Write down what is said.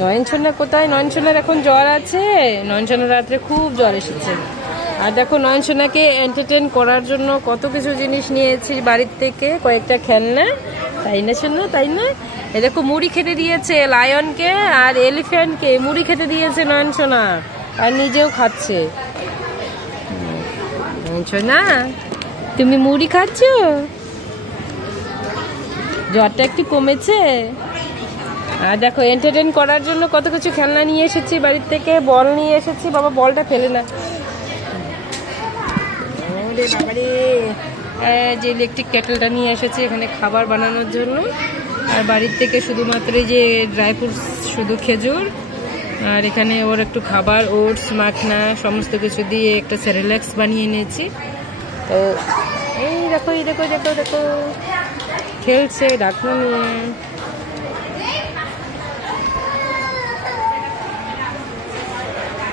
নয়নছন্না কোথায়? নয়নছন্নার এখন জ্বর আছে। নয়নছন্নার রাত্রে খুব জ্বর এসেছে। আর দেখো নয়নছন্নাকে এন্টারটেন করার জন্য কত কিছু জিনিস নিয়েছি বাড়ির থেকে, কয়েকটা খেলনা, তাই না সোনা? তাই না? এ দেখো মুড়ি খেতে দিয়েছে লায়নকে আর এলিফ্যান্টকে, মুড়ি খেতে দিয়েছে নয়নছন্না, আর নিজেও খাচ্ছে। নয়নছন্না তুমি মুড়ি খাচ্ছ? জ্বরটা একটু কমেছে? আর দেখো এন্টারটেন করার জন্য কত কিছু খেলনা নিয়ে এসেছি বাড়ির থেকে। বল নিয়ে এসেছি, বাবা বলটা ফেলে না। বাবারে, যে ইলেকট্রিক কেটেলটা নিয়ে এসেছি এখানে খাবার বানানোর জন্য। আর বাড়ির থেকে শুধুমাত্র যে ড্রাই ফ্রুটস, শুধু খেজুর, আর এখানে ওর একটু খাবার, ওটস, মাখনা, সমস্ত কিছু দিয়ে একটা সেরেল্যাক্স বানিয়ে এনেছি। তো এই দেখো, এই দেখো, দেখো দেখো খেলছে ডাকনা নিয়ে।